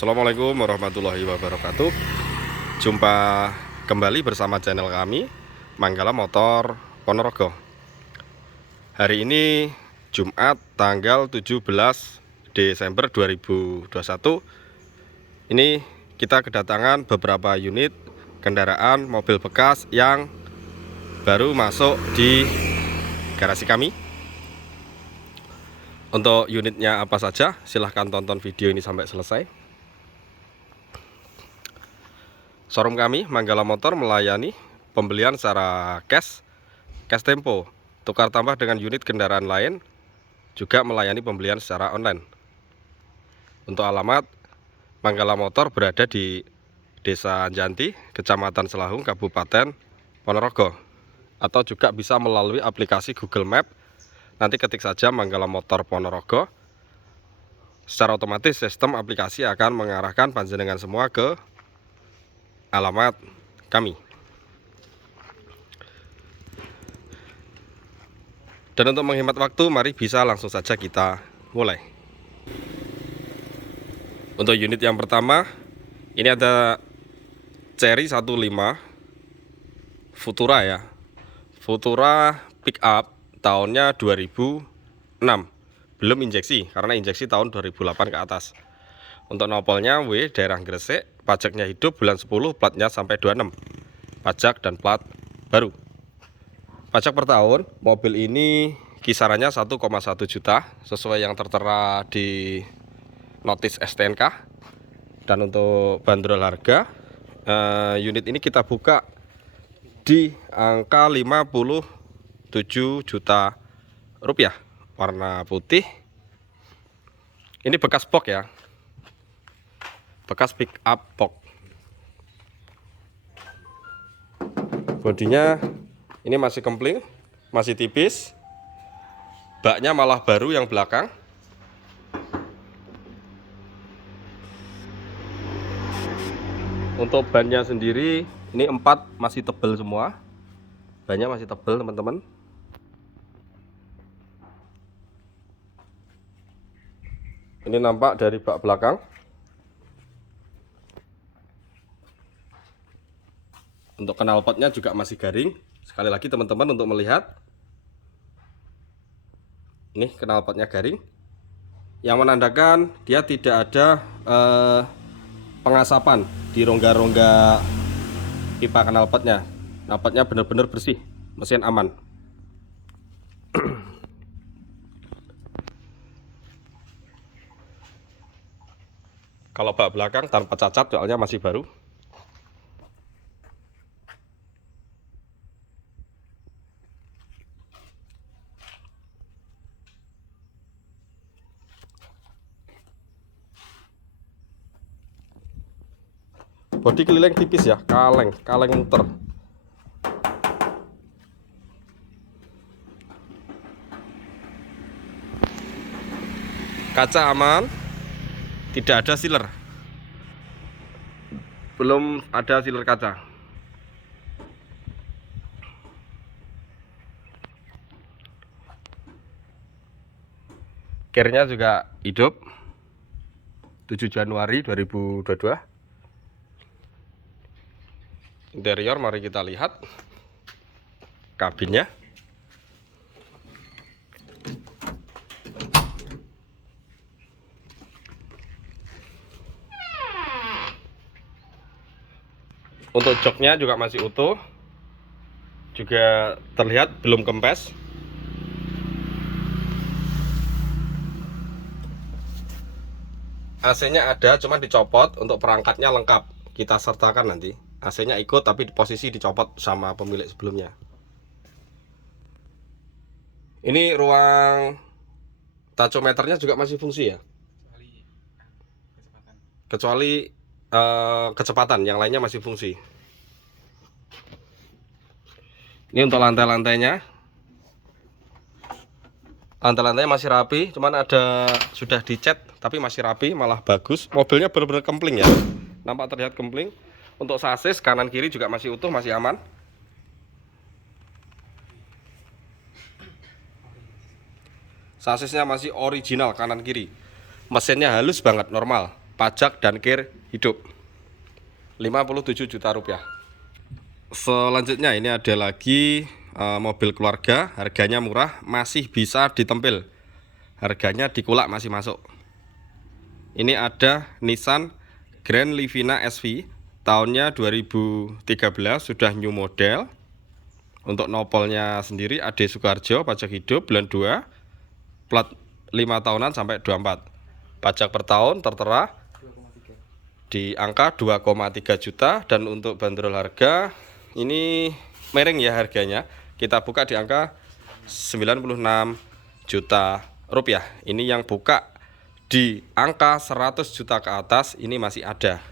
Assalamualaikum warahmatullahi wabarakatuh. Jumpa kembali bersama channel kami Manggala Motor Ponorogo. Hari ini Jumat tanggal 17 Desember 2021. Ini kita kedatangan beberapa unit kendaraan mobil bekas yang baru masuk di garasi kami. Untuk unitnya apa saja, silahkan tonton video ini sampai selesai. Showroom kami Manggala Motor melayani pembelian secara cash tempo, tukar tambah dengan unit kendaraan lain, juga melayani pembelian secara online. Untuk alamat, Manggala Motor berada di Desa Janti, Kecamatan Selahung, Kabupaten Ponorogo, atau juga bisa melalui aplikasi Google Map. Nanti ketik saja Manggala Motor Ponorogo, secara otomatis sistem aplikasi akan mengarahkan panjenengan semua ke alamat kami. Dan untuk menghemat waktu, mari bisa langsung saja kita mulai. Untuk unit yang pertama, ini ada Chery 15 Futura ya. Futura pick up tahunnya 2006. Belum injeksi, karena injeksi tahun 2008 ke atas. Untuk nopolnya W daerah Gresik, pajaknya hidup bulan 10, platnya sampai 26. Pajak dan plat baru. Pajak per tahun, mobil ini kisarannya 1,1 juta sesuai yang tertera di notis STNK. Dan untuk bandrol harga, unit ini kita buka di angka 57 juta rupiah, warna putih. Ini bekas box ya, bekas pick up box. Bodinya ini masih kempling, masih tipis. Baknya malah baru yang belakang. Untuk bannya sendiri ini 4 masih tebal semua. Bannya masih tebal teman-teman. Ini nampak dari bak belakang. Untuk knalpotnya juga masih garing. Sekali lagi teman-teman untuk melihat, ini knalpotnya garing, yang menandakan dia tidak ada pengasapan di rongga-rongga pipa knalpotnya. Knalpotnya benar-benar bersih, mesin aman. Kalau bak belakang tanpa cacat, soalnya masih baru. Bodi keliling tipis ya, kaleng muter. Kaca aman, tidak ada sealer. Belum ada sealer kaca. Kernya juga hidup, 7 Januari 2022. Interior mari kita lihat kabinnya. Untuk joknya juga masih utuh, juga terlihat belum kempes. AC-nya ada, cuman dicopot. Untuk perangkatnya lengkap, kita sertakan nanti. AC-nya ikut tapi posisi dicopot sama pemilik sebelumnya. Ini ruang tachometernya juga masih fungsi ya, kecuali kecepatan, yang lainnya masih fungsi. Ini untuk lantai-lantainya, lantai-lantainya masih rapi, cuman ada sudah dicat tapi masih rapi, malah bagus. Mobilnya benar-benar kempling ya, nampak terlihat kempling. Untuk sasis kanan kiri juga masih utuh, masih aman. Sasisnya masih original kanan kiri. Mesinnya halus banget, normal. pajak dan kir hidup. 57 juta rupiah. Selanjutnya ini ada lagi mobil keluarga, harganya murah, masih bisa ditempel. Harganya dikulak masih masuk. Ini ada Nissan Grand Livina SV, tahunnya 2013, sudah new model. Untuk nopolnya sendiri Ade Sukarjo, pajak hidup bulan 2, plat 5 tahunan sampai 24. Pajak per tahun tertera di angka 2,3 juta. Dan untuk bandrol harga ini miring ya harganya, kita buka di angka 96 juta rupiah. Ini yang buka di angka 100 juta ke atas ini masih ada,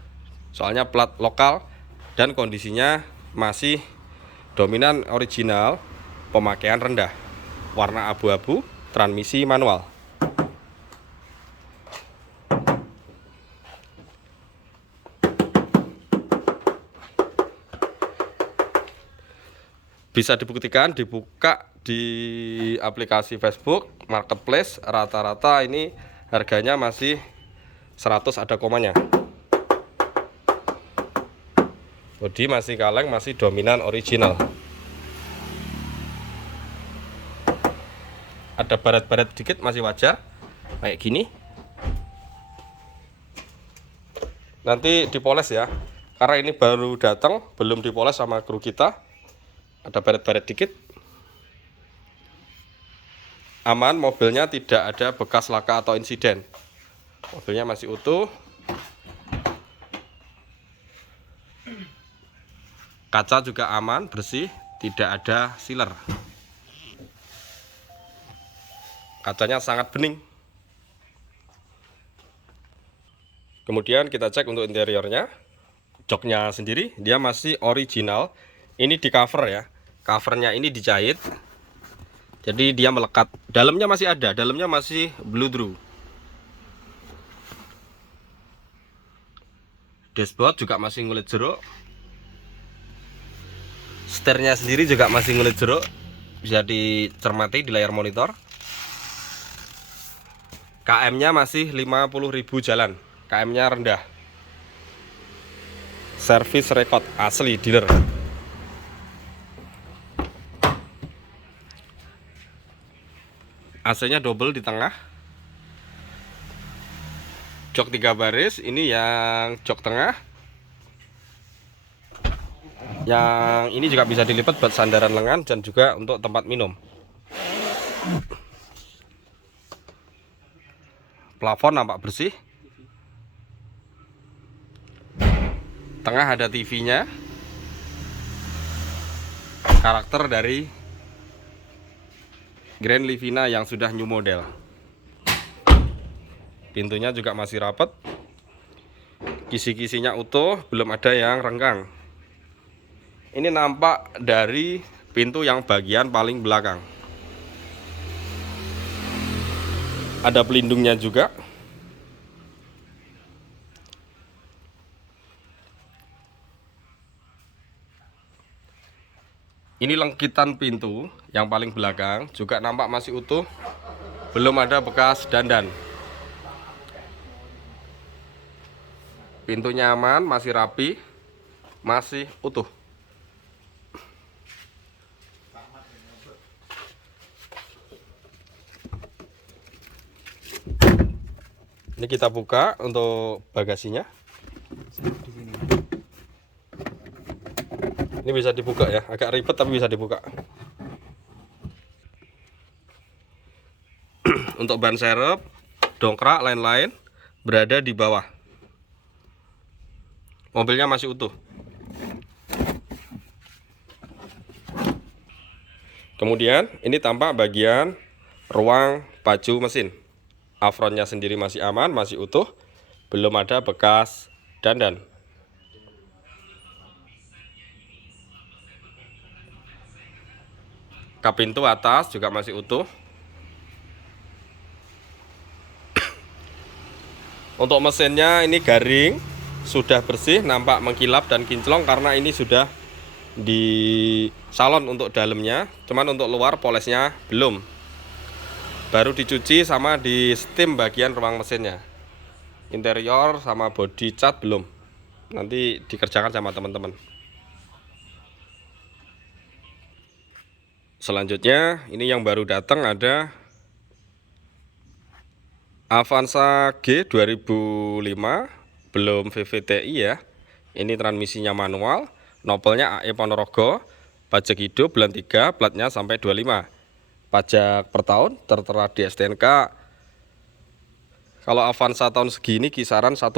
soalnya plat lokal dan kondisinya masih dominan original, pemakaian rendah, warna abu-abu, transmisi manual. Bisa dibuktikan, dibuka di aplikasi Facebook Marketplace, rata-rata ini harganya masih 100 ada komanya. Bodi masih kaleng, masih dominan original. Ada baret-baret dikit masih wajar, kayak gini. Nanti dipoles ya, karena ini baru datang, belum dipoles sama kru kita. Ada baret-baret dikit. Aman, mobilnya tidak ada bekas laka atau insiden. Mobilnya masih utuh. Kaca juga aman, bersih, tidak ada sealer. Kacanya sangat bening. Kemudian kita cek untuk interiornya. Joknya sendiri dia masih original. Ini di cover ya, covernya ini dijahit, jadi dia melekat. Dalamnya masih ada, dalamnya masih blue-through. Dashboard juga masih ngulit jeruk. Setirnya sendiri juga masih ngulit jeruk, bisa dicermati di layar monitor. KM-nya masih 50.000 jalan, KM-nya rendah. Service record asli dealer. AC-nya double di tengah. Jok 3 baris, ini yang jok tengah. Yang ini juga bisa dilipat buat sandaran lengan dan juga untuk tempat minum. Plafon nampak bersih. Tengah ada TV-nya. Karakter dari Grand Livina yang sudah new model. Pintunya juga masih rapat. Kisi-kisinya utuh, belum ada yang renggang. Ini nampak dari pintu yang bagian paling belakang. Ada pelindungnya juga. Ini lengkitan pintu yang paling belakang juga nampak masih utuh, belum ada bekas dandan. Pintunya aman, masih rapi, masih utuh. Ini kita buka untuk bagasinya. Ini bisa dibuka ya, agak ribet tapi bisa dibuka. Untuk ban serep, dongkrak, lain-lain berada di bawah. Mobilnya masih utuh. Kemudian ini tampak bagian ruang pacu mesin. Afronnya sendiri masih aman, masih utuh, belum ada bekas dandan. Kap pintu atas juga masih utuh. Untuk mesinnya ini garing, sudah bersih, nampak mengkilap dan kinclong karena ini sudah di salon untuk dalamnya. Cuman untuk luar polesnya belum. Baru dicuci sama di steam bagian ruang mesinnya. interior sama body cat belum, nanti dikerjakan sama teman-teman. Selanjutnya ini yang baru datang ada Avanza G 2005, belum VVTi ya. Ini transmisinya manual, nopelnya AE Ponorogo, pajak hidup bulan 3, platnya sampai 25. Pajak per tahun tertera di STNK. Kalau Avanza tahun segini kisaran 1,5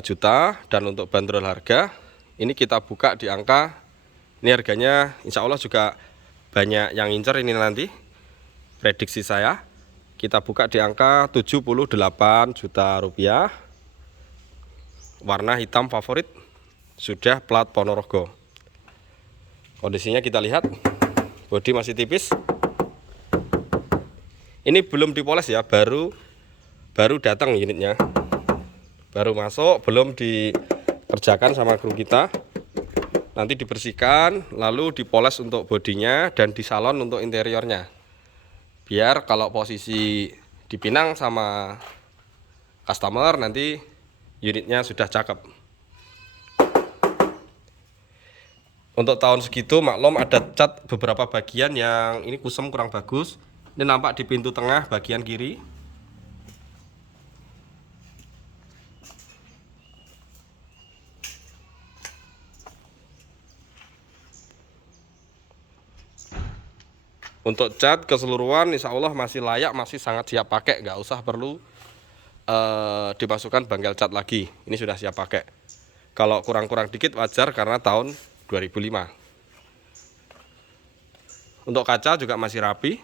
juta, dan untuk bandrol harga ini kita buka di angka, ini harganya insya Allah juga banyak yang incer ini nanti. Prediksi saya kita buka di angka 78 juta rupiah. Warna hitam favorit, sudah plat Ponorogo. Kondisinya kita lihat, bodi masih tipis. Ini belum dipoles ya, baru datang unitnya, baru masuk, belum dikerjakan sama kru kita. Nanti dibersihkan, lalu dipoles untuk bodinya dan disalon untuk interiornya, biar kalau posisi dipinang sama customer nanti unitnya sudah cakep. Untuk tahun segitu maklum ada cat beberapa bagian yang ini kusem kurang bagus. Ini nampak di pintu tengah bagian kiri. Untuk cat keseluruhan insya Allah masih layak, masih sangat siap pakai, nggak usah perlu dimasukkan bangkel cat lagi. Ini sudah siap pakai. Kalau kurang-kurang dikit wajar karena tahun 2005. Untuk kaca juga masih rapi,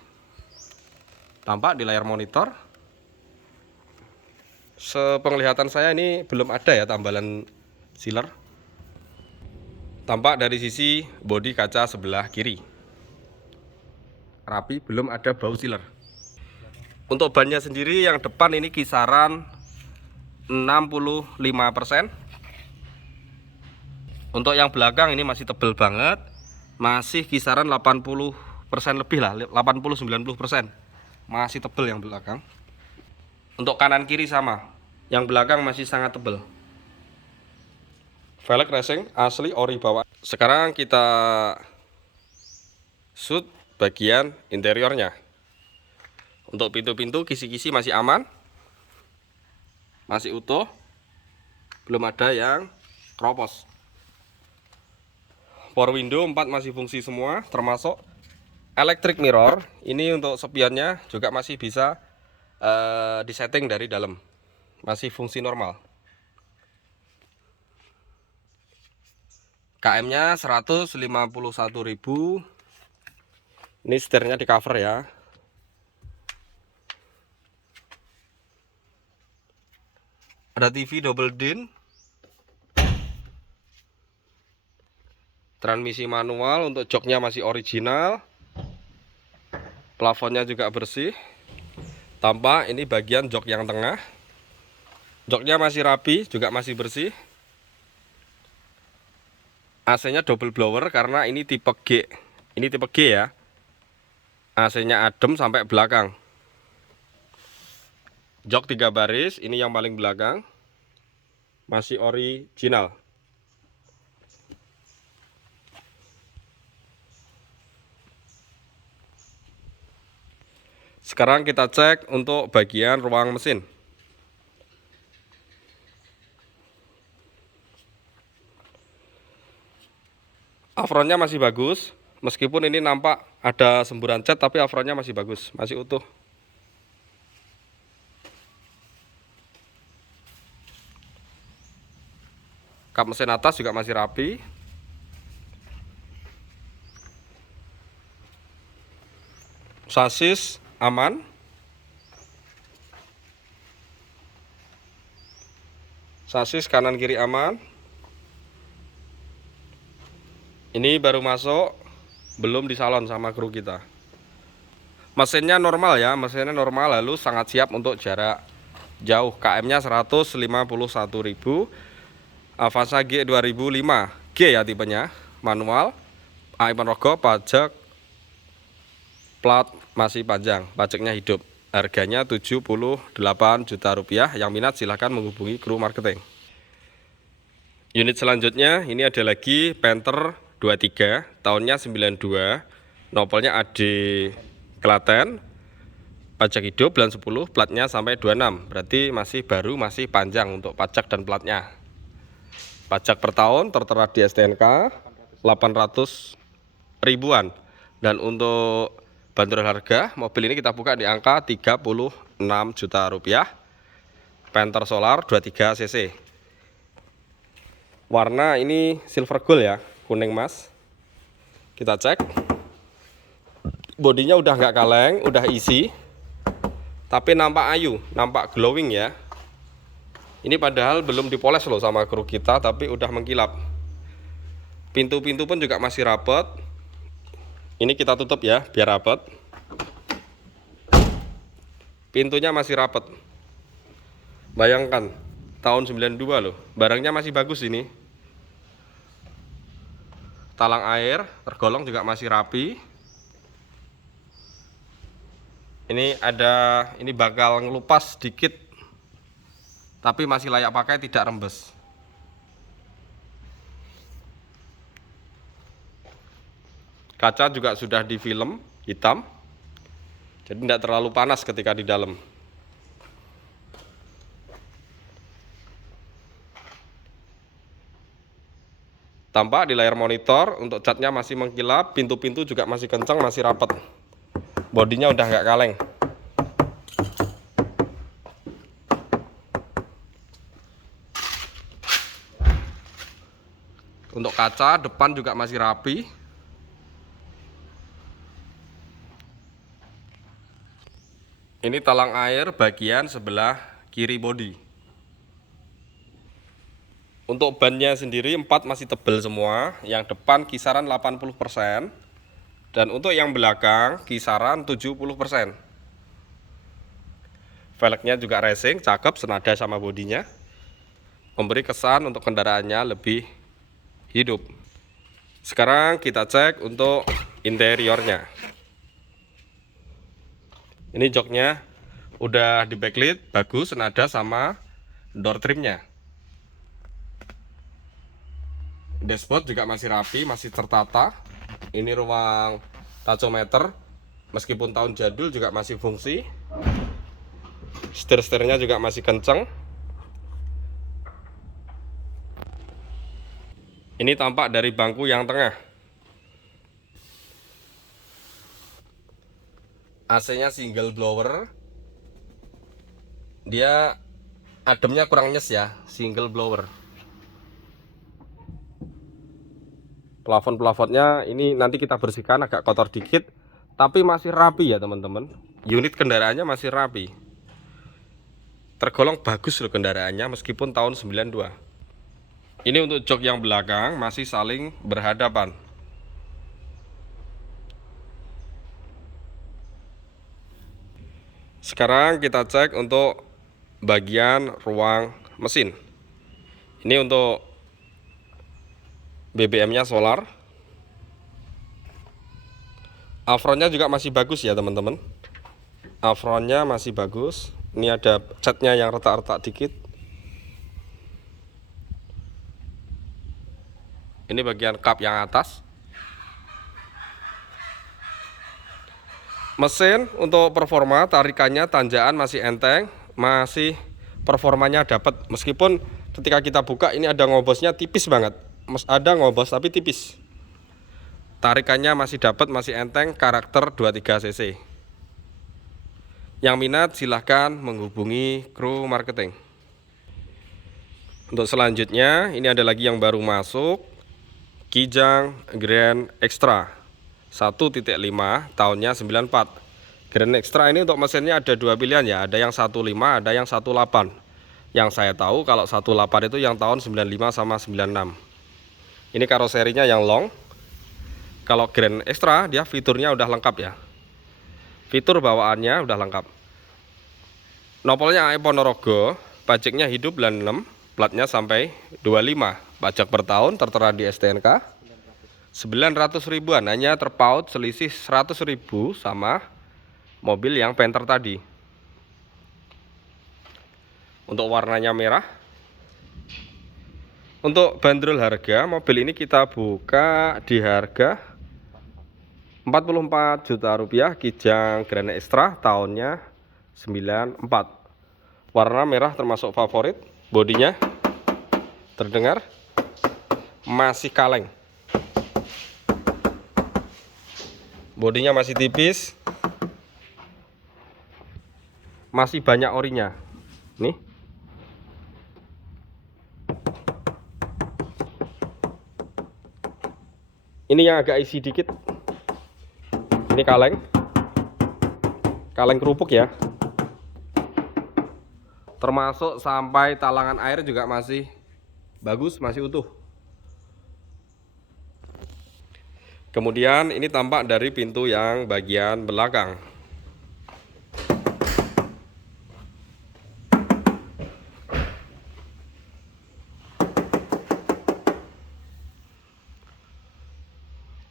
tampak di layar monitor. Sepenglihatan saya ini belum ada ya tambalan sealer. Tampak dari sisi bodi kaca sebelah kiri rapi, belum ada bau sealer. Untuk bannya sendiri yang depan ini kisaran 65%. Untuk yang belakang ini masih tebel banget, masih kisaran 80% lebih lah, 80-90%. Masih tebel yang belakang. Untuk kanan kiri sama, yang belakang masih sangat tebel. Velg racing asli ori bawah. Sekarang kita shoot bagian interiornya. Untuk pintu-pintu kisi-kisi masih aman, masih utuh, belum ada yang keropos. Power window 4 masih fungsi semua, termasuk electric mirror. Ini untuk spionnya juga masih bisa disetting dari dalam, masih fungsi normal. KM-nya 151.000. Ini setirnya di cover ya. Ada TV double din. Transmisi manual, untuk joknya masih original. Plafonnya juga bersih. Tampak ini bagian jok yang tengah. Joknya masih rapi, juga masih bersih. AC-nya double blower karena ini tipe G. Ini tipe G ya. AC-nya adem sampai belakang. Jok 3 baris, ini yang paling belakang. Masih original. Sekarang kita cek untuk bagian ruang mesin. Afronnya masih bagus, meskipun ini nampak ada semburan cat, tapi afronnya masih bagus, masih utuh. Kap mesin atas juga masih rapi. Sasis aman. Sasis kanan kiri aman. Ini baru masuk, belum disalon sama kru kita. Mesinnya normal ya, mesinnya normal, lalu sangat siap untuk jarak jauh. KM-nya 151.000. Avanza G 2005, G ya tipenya, manual, AE Ponorogo, pajak plat masih panjang, pajaknya hidup. Harganya 78 juta rupiah. Yang minat silahkan menghubungi kru marketing. Unit selanjutnya ini ada lagi Panther 23, tahunnya 92, nopolnya AD Klaten, pajak hidup bulan 10, platnya sampai 26, berarti masih baru, masih panjang untuk pajak dan platnya. Pajak per tahun tertera di STNK 800 ribuan. Dan untuk bandrol harga mobil ini kita buka di angka 36 juta rupiah. Panther Solar 23 cc. Warna ini silver gold ya, kuning emas. Kita cek. Bodinya udah nggak kaleng, udah isi. Tapi nampak ayu, nampak glowing ya. Ini padahal belum dipoles loh sama kru kita, tapi udah mengkilap. Pintu-pintu pun juga masih rapet. Ini kita tutup ya, biar rapet. Pintunya masih rapet. Bayangkan, tahun 92 loh. Barangnya masih bagus ini. Talang air, tergolong juga masih rapi. Ini bakal ngelupas sedikit. Tapi masih layak pakai, tidak rembes. Kaca juga sudah di film hitam, jadi tidak terlalu panas ketika di dalam. Tampak di layar monitor untuk catnya masih mengkilap, pintu-pintu juga masih kencang, masih rapat. Bodinya udah nggak kaleng. Untuk kaca depan juga masih rapi. Ini talang air bagian sebelah kiri bodi. Untuk bannya sendiri 4 masih tebal semua. Yang depan kisaran 80%. Dan untuk yang belakang kisaran 70%. Velgnya juga racing, cakep, senada sama bodinya. Memberi kesan untuk kendaraannya lebih hidup. Sekarang kita cek untuk interiornya. Ini joknya udah di backlit, bagus, senada sama door trimnya. Dashboard juga masih rapi, masih tertata. Ini ruang tachometer, meskipun tahun jadul juga masih fungsi. Setir-setirnya juga masih kenceng. Ini tampak dari bangku yang tengah. AC-nya single blower. Dia ademnya kurang nyes ya, single blower. Plafon-plafonnya ini nanti kita bersihkan, agak kotor dikit, tapi masih rapi ya teman-teman. Unit kendaraannya masih rapi. Tergolong bagus loh kendaraannya meskipun tahun 92. Ini untuk jok yang belakang masih saling berhadapan. Sekarang kita cek untuk bagian ruang mesin. Ini untuk BBM-nya solar. Afronnya juga masih bagus ya teman-teman. Afronnya masih bagus. Ini ada catnya yang retak-retak dikit. Ini bagian kap yang atas. Mesin untuk performa, tarikannya, tanjakan masih enteng, masih performanya dapat. Meskipun ketika kita buka ini ada ngobosnya tipis banget. Ada ngobos tapi tipis. Tarikannya masih dapat, masih enteng, karakter 23 cc. Yang minat silahkan menghubungi kru marketing. Untuk selanjutnya ini ada lagi yang baru masuk, Kijang Grand Extra 1.5 tahunnya 94. Grand Extra ini untuk mesinnya ada dua pilihan ya, ada yang 15, ada yang 18. Yang saya tahu kalau 18 itu yang tahun 95 sama 96. Ini karoserinya yang long. Kalau Grand Extra dia fiturnya udah lengkap ya. Fitur bawaannya udah lengkap. Nopolnya AE Ponorogo, pajaknya hidup bulan 6, platnya sampai 25. Pajak per tahun tertera di STNK 900 ribuan, hanya terpaut selisih 100 ribu sama mobil yang Panther tadi. Untuk warnanya merah. Untuk bandrol harga mobil ini kita buka di harga 44 juta rupiah, Kijang Grand Extra, tahunnya 94. Warna merah termasuk favorit. Bodinya terdengar masih kaleng. Bodinya masih tipis. Masih banyak orinya. Nih. Ini yang agak isi dikit. Ini kaleng kerupuk ya. Termasuk sampai talangan air juga masih bagus, masih utuh. Kemudian ini tampak dari pintu yang bagian belakang.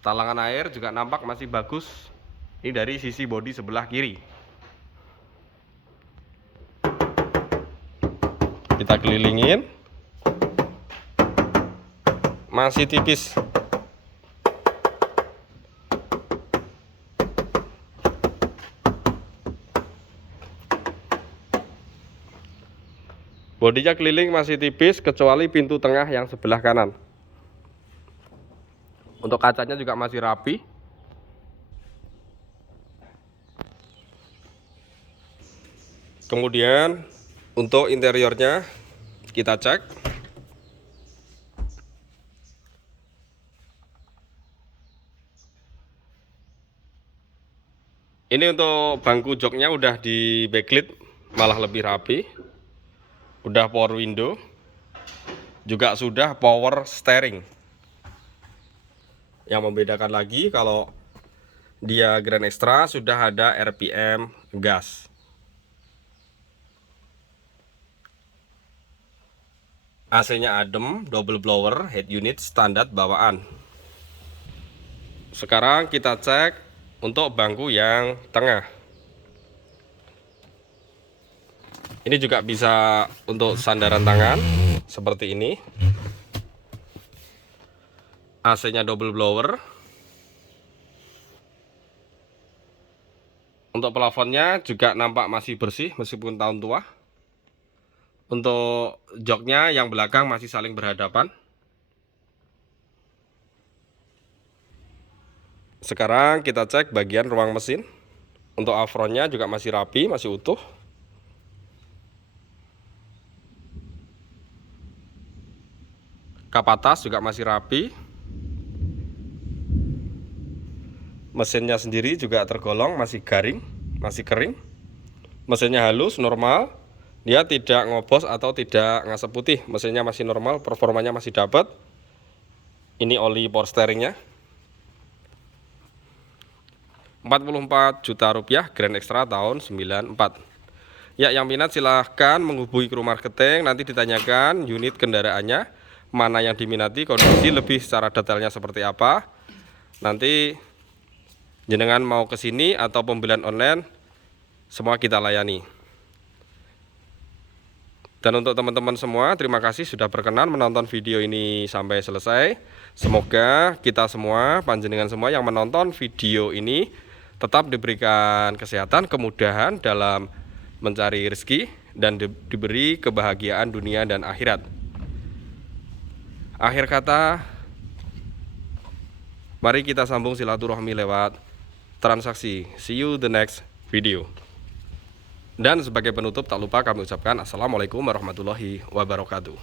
Talangan air juga nampak masih bagus. Ini dari sisi bodi sebelah kiri. Kita kelilingin. Masih tipis. Bodinya keliling masih tipis kecuali pintu tengah yang sebelah kanan. Untuk kacanya juga masih rapi. Kemudian untuk interiornya kita cek. Ini untuk bangku joknya udah di backlit, malah lebih rapi. Udah power window. Juga sudah power steering. Yang membedakan lagi kalau dia Grand Extra sudah ada RPM gas. AC-nya adem, double blower, head unit standar bawaan. Sekarang kita cek untuk bangku yang tengah. Ini juga bisa untuk sandaran tangan seperti ini. AC-nya double blower. Untuk plafonnya juga nampak masih bersih meskipun tahun tua. Untuk joknya yang belakang masih saling berhadapan. Sekarang kita cek bagian ruang mesin. Untuk afronnya juga masih rapi, masih utuh. Kap atas juga masih rapi. Mesinnya sendiri juga tergolong masih garing, masih kering. Mesinnya halus, normal. Dia tidak ngobos atau tidak ngasep putih. Mesinnya masih normal, performanya masih dapat. Ini oli power steeringnya. 44 juta rupiah, Grand Extra tahun 94. Ya, yang minat silahkan menghubungi kru marketing. Nanti ditanyakan unit kendaraannya, mana yang diminati, kondisi lebih secara detailnya seperti apa. Nanti jenengan mau ke sini atau pembelian online, semua kita layani. Dan untuk teman-teman semua, terima kasih sudah berkenan menonton video ini sampai selesai. Semoga kita semua, panjenengan semua yang menonton video ini tetap diberikan kesehatan, kemudahan dalam mencari rezeki, dan diberi kebahagiaan dunia dan akhirat. Akhir kata, mari kita sambung silaturahmi lewat transaksi. See you the next video. Dan sebagai penutup tak lupa kami ucapkan assalamualaikum warahmatullahi wabarakatuh.